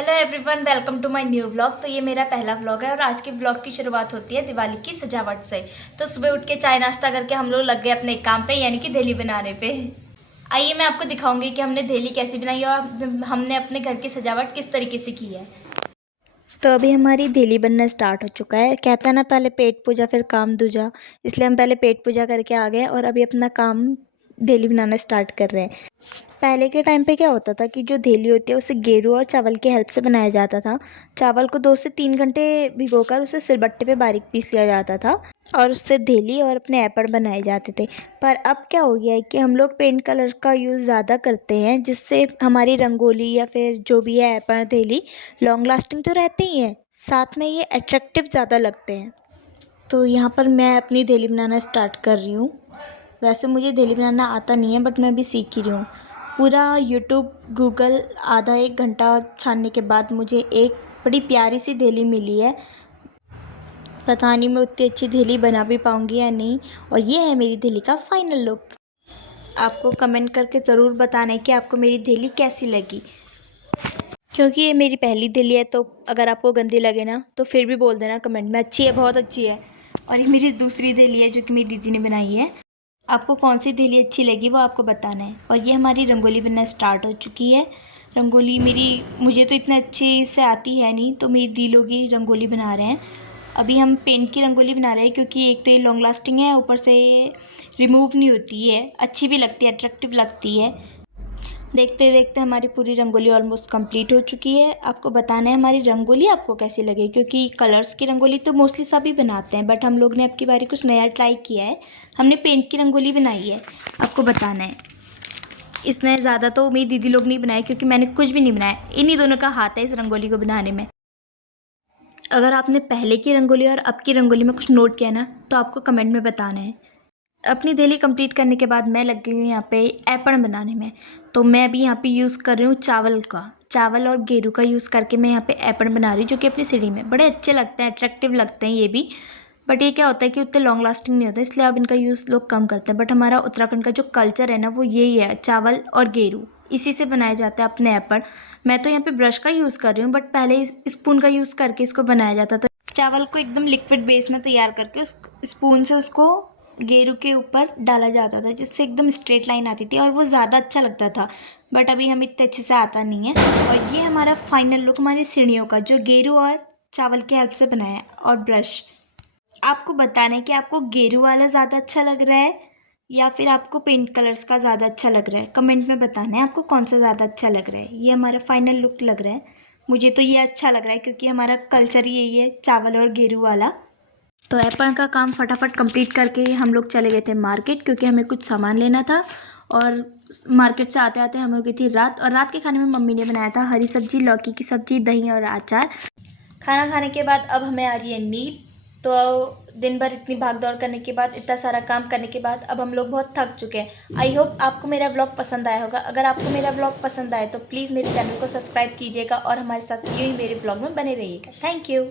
Hello everyone, welcome to my new vlog. तो ये मेरा पहला व्लॉग है और आज के व्लॉग की शुरुआत होती है दिवाली की सजावट से। तो सुबह उठ के चाय नाश्ता करके हम लोग लग गए अपने काम पे, यानी कि देली बनाने पे। आइए मैं आपको दिखाऊंगी कि हमने देली कैसी बनाई और हमने अपने घर की सजावट किस तरीके से की है। तो अभी हमारी देली बनना स्टार्ट हो चुका है। कहता है ना, पहले पेट पूजा फिर काम दूजा, इसलिए हम पहले पेट पूजा करके आ गए और अभी अपना काम देली बनाना स्टार्ट कर रहे हैं। पहले के टाइम पे क्या होता था कि जो देली होती है उसे गेरू और चावल की हेल्प से बनाया जाता था। चावल को 2 से 3 घंटे भिगोकर उसे सिलबट्टे पे बारीक पीस लिया जाता था और उससे देली और अपने एपड़ बनाए जाते थे। पर अब क्या हो गया है कि हम लोग पेंट कलर का यूज़ ज़्यादा करते हैं, जिससे हमारी रंगोली या फिर जो भी है एपड़ देली लॉन्ग लास्टिंग तो रहते ही हैं, साथ में ये अट्रैक्टिव ज़्यादा लगते हैं। तो यहाँ पर मैं अपनी देली बनाना स्टार्ट कर रही हूँ। वैसे मुझे देली बनाना आता नहीं है, बट मैं अभी सीख ही रही हूँ। पूरा यूट्यूब गूगल आधा 1 घंटा छानने के बाद मुझे एक बड़ी प्यारी सी देली मिली है। पता नहीं मैं उतनी अच्छी देली बना भी पाऊँगी या नहीं। और ये है मेरी देली का फाइनल लुक। आपको कमेंट करके ज़रूर बताना है कि आपको मेरी देली कैसी लगी, क्योंकि ये मेरी पहली देली है। तो अगर आपको गंदी लगे ना तो फिर भी बोल देना कमेंट में, अच्छी है, बहुत अच्छी है। और ये मेरी दूसरी देली है जो कि मेरी दीदी ने बनाई है। आपको कौन सी देली अच्छी लगी वो आपको बताना है। और ये हमारी रंगोली बनना स्टार्ट हो चुकी है। रंगोली मुझे तो इतने अच्छे से आती है नहीं, तो मेरी दी लोग ही रंगोली बना रहे हैं। अभी हम पेंट की रंगोली बना रहे हैं, क्योंकि एक तो ये लॉन्ग लास्टिंग है, ऊपर से रिमूव नहीं होती है, अच्छी भी लगती है, अट्रैक्टिव लगती है। देखते देखते हमारी पूरी रंगोली ऑलमोस्ट कंप्लीट हो चुकी है। आपको बताना है हमारी रंगोली आपको कैसी लगी, क्योंकि कलर्स की रंगोली तो मोस्टली सभी बनाते हैं, बट हम लोग ने अब की बारी कुछ नया ट्राई किया है। हमने पेंट की रंगोली बनाई है, आपको बताना है। इसमें ज़्यादा तो मेरी दीदी लोग नहीं बनाए, क्योंकि मैंने कुछ भी नहीं बनाया। इन्हीं दोनों का हाथ है इस रंगोली को बनाने में। अगर आपने पहले की रंगोली और अब की रंगोली में कुछ नोट किया ना, तो आपको कमेंट में बताना है। अपनी देली कंप्लीट करने के बाद मैं लग गई हूँ यहाँ पे एपड़ बनाने में। तो मैं अभी यहाँ पे यूज़ कर रही हूँ चावल और गेरू का यूज़ करके मैं यहाँ पे एपड़ बना रही हूँ, जो कि अपनी सीढ़ी में बड़े अच्छे लगते हैं, अट्रैक्टिव लगते हैं ये भी। बट ये क्या होता है कि उतने लॉन्ग लास्टिंग नहीं होता, इसलिए अब इनका यूज़ लोग कम करते हैं। बट हमारा उत्तराखंड का जो कल्चर है ना, वो यही है, चावल और गेरू इसी से बनाए जाते हैं अपने एपड़। मैं तो यहाँ पे ब्रश का यूज़ कर रही हूँ, बट पहले स्पून का यूज़ करके इसको बनाया जाता था। चावल को एकदम लिक्विड बेस में तैयार करके उस स्पून से उसको गेरू के ऊपर डाला जाता था, जिससे एकदम स्ट्रेट लाइन आती थी और वो ज़्यादा अच्छा लगता था। बट अभी हमें इतने अच्छे से आता नहीं है। और ये हमारा फाइनल लुक हमारी सीढ़ियों का, जो गेरू और चावल की हेल्प से बनाया है, और ब्रश। आपको बताना है कि आपको गेरू वाला ज़्यादा अच्छा लग रहा है या फिर आपको पेंट कलर्स का ज़्यादा अच्छा लग रहा है। कमेंट में बताना है आपको कौन सा ज़्यादा अच्छा लग रहा है। ये हमारा फाइनल लुक लग रहा है। मुझे तो ये अच्छा लग रहा है, क्योंकि हमारा कल्चर ही यही है, चावल और गेरू वाला। तो एपल का काम फटाफट कंप्लीट करके हम लोग चले गए थे मार्केट, क्योंकि हमें कुछ सामान लेना था। और मार्केट से आते आते हमें हो गई थी रात, और रात के खाने में मम्मी ने बनाया था हरी सब्जी, लौकी की सब्जी, दही और अचार। खाना खाने के बाद अब हमें आ रही है नींद। तो दिन भर इतनी भाग दौड़ करने के बाद, इतना सारा काम करने के बाद अब हम लोग बहुत थक चुके हैं। आई होप आपको मेरा व्लॉग पसंद आया होगा। अगर आपको मेरा व्लॉग पसंद आए तो प्लीज़ मेरे चैनल को सब्सक्राइब कीजिएगा और हमारे साथ यूँ ही मेरे व्लॉग में बने रहिएगा। Thank you.